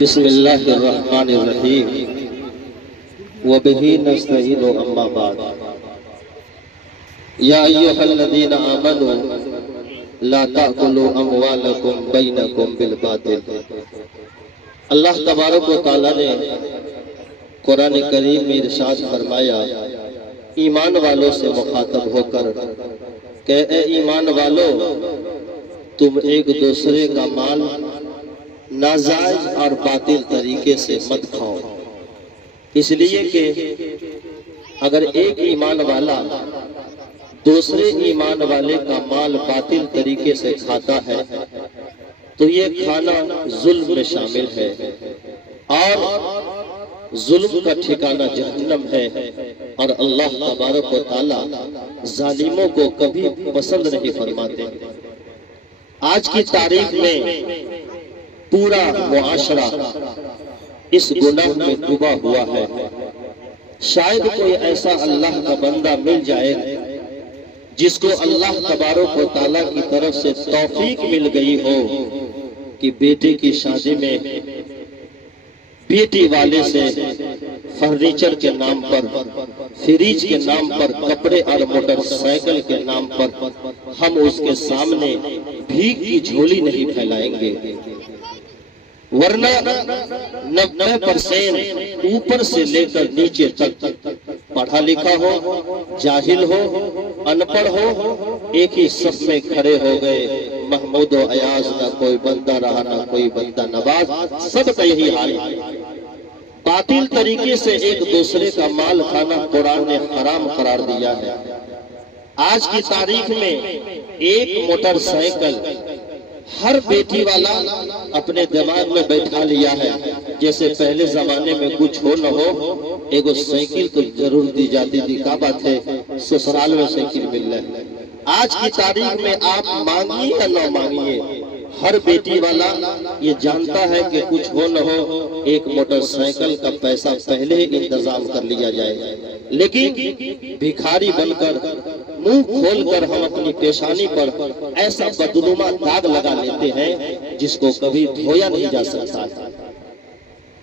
بسم اللہ الرحمن الرحیم وبہ نستعین اما بعد یا ایھا الذین آمنوا لا تأکلوا اموالکم بینکم بالباطل۔ اللہ تبارک و تعالیٰ نے قرآن کریم میں ارشاد فرمایا ایمان والوں سے مخاطب ہو کر کہ اے ایمان والو، تم ایک دوسرے کا مال ناجائز اور باطل طریقے سے مت کھاؤ، اس لیے کہ اگر ایک ایمان والا دوسرے ایمان والے کا مال باطل طریقے سے کھاتا ہے تو یہ کھانا ظلم میں شامل ہے اور ظلم کا ٹھکانہ جہنم ہے، اور اللہ تبارک و تعالیٰ ظالموں کو کبھی پسند نہیں فرماتے۔ آج کی تاریخ میں پورا معاشرہ اس گناہ میں ڈوبا ہوا ہے۔ شاید کوئی ایسا اللہ کا بندہ مل جائے جس کو اللہ تبارک و تعالیٰ کی طرف سے توفیق مل گئی ہو کہ بیٹے کی شادی میں بیٹی والے سے فرنیچر کے نام پر، فریج کے نام پر، کپڑے اور موٹر سائیکل کے نام پر ہم اس کے سامنے بھیک کی جھولی نہیں پھیلائیں گے، ورنہ 90% اوپر سے لے کر نیچے تک پڑھا لکھا ہو، جاہل ہو، ان پڑھ ہو، ایک ہی صف میں کھڑے ہو گئے۔ محمود و ایاز نہ کوئی بندہ رہا نہ کوئی بندہ نواز، سب کا یہی حال ہے۔ باطل طریقے سے ایک دوسرے کا مال کھانا قرآن نے حرام قرار دیا ہے۔ آج کی تاریخ میں ایک موٹر سائیکل ہر بیٹی والا اپنے دماغ میں بیٹھا لیا ہے، جیسے پہلے زمانے میں کچھ ہو نہ ہو ایک سائیکل تو ضرور دی جاتی تھی، کیا بات ہے، سسرال میں سائیکل مل رہا ہے۔ آج کی تاریخ میں آپ مانگیے یا نہ مانگیے، ہر بیٹی والا یہ جانتا ہے کہ کچھ ہو نہ ہو ایک موٹر سائیکل کا پیسہ پہلے ہی انتظام کر لیا جائے، لیکن بھکاری بن کر منہ کھول کر ہم اپنی پیشانی پر ایسا بدنما داغ لگا لیتے ہیں جس کو کبھی دھویا نہیں جا سکتا،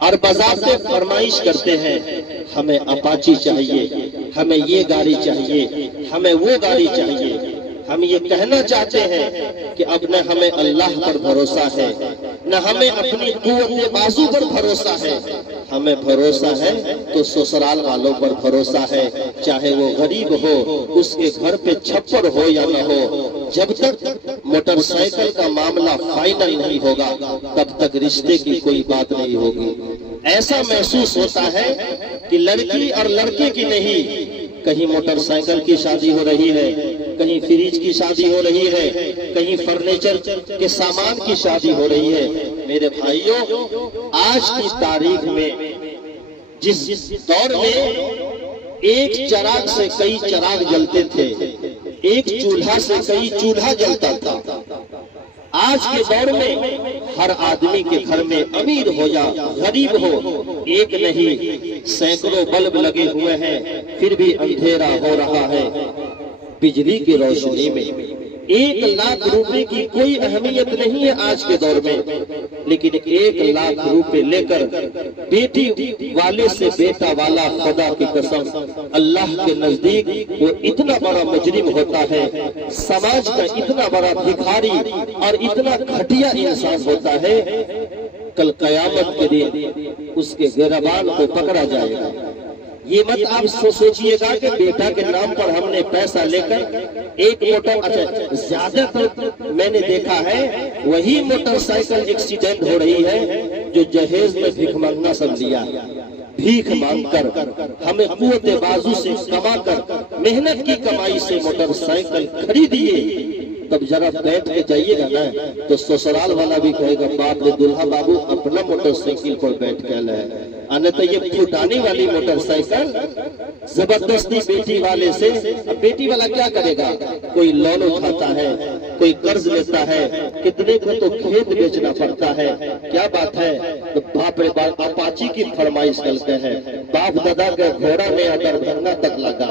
اور بذات فرمائش کرتے ہیں ہمیں اپاچی چاہیے، ہمیں یہ گاڑی چاہیے، ہمیں وہ گاڑی چاہیے۔ ہم یہ کہنا چاہتے ہیں کہ اب نہ ہمیں اللہ پر بھروسہ ہے، نہ ہمیں اپنی قوت بازو پر بھروسہ ہے، ہمیں بھروسہ ہے تو سسرال والوں پر بھروسہ ہے، چاہے وہ غریب ہو، اس کے گھر پہ چھپر ہو یا نہ ہو، جب تک موٹر سائیکل کا معاملہ فائنل نہیں ہوگا تب تک رشتے کی کوئی بات نہیں ہوگی۔ ایسا محسوس ہوتا ہے کہ لڑکی اور لڑکے کی نہیں، کہیں موٹر سائیکل کی شادی ہو رہی ہے، کہیں فریج کی شادی ہو رہی ہے، کہیں فرنیچر کے سامان کی شادی ہو رہی ہے۔ میرے بھائیوں، آج کی تاریخ میں جس دور میں ایک چراغ سے کئی چراغ جلتے تھے، ایک چولہا سے کئی چولہا جلتا تھا، آج کے دور میں ہر آدمی کے گھر میں امیر ہو یا غریب ہو، ایک نہیں سینکڑوں بلب لگے ہوئے ہیں، پھر بھی اندھیرا ہو رہا ہے۔ بجلی کی روشنی میں 1,00,000 روپے کی کوئی اہمیت نہیں ہے آج کے دور میں، لیکن 1,00,000 روپے لے کر بیٹی والے سے بیٹا والا، خدا کی قسم اللہ کے نزدیک وہ اتنا بڑا مجرم ہوتا ہے، سماج کا اتنا بڑا بھکاری اور اتنا گھٹیا انسان ہوتا ہے، کل قیامت کے دن اس کے گریبان کو پکڑا جائے گا۔ یہ مت آپ سوچئے گا کہ بیٹا کے نام پر ہم نے پیسہ لے کر ایک موٹر، زیادہ تر میں نے دیکھا ہے وہی موٹر سائیکل ایکسیڈنٹ ہو رہی ہے جو جہیز میں بھیک مانگنا سب لیا، بھیک مانگ کر ہمیں قوت بازو سے کما کر محنت کی کمائی سے موٹر سائیکل خریدیے، تب ذرا بیٹھ کے جائیے گا نا تو سسرال والا بھی کہے گا باپ رے دلہا بابو اپنا موٹر سائیکل پر بیٹھ کے لائے، انہوں یہ پھوٹانی والی موٹر سائیکل زبردستی بیٹی والے سے، اب بیٹی والا کیا کرے گا، کوئی لون اٹھاتا ہے، کوئی قرض لیتا ہے، کتنے کو تو کھیت بیچنا پڑتا ہے، کیا بات ہے، تو باپ رے باپ اپاچی کی فرمائش کرتے ہیں، باپ دادا کے گھوڑا میں اگر بھرنا تک لگا،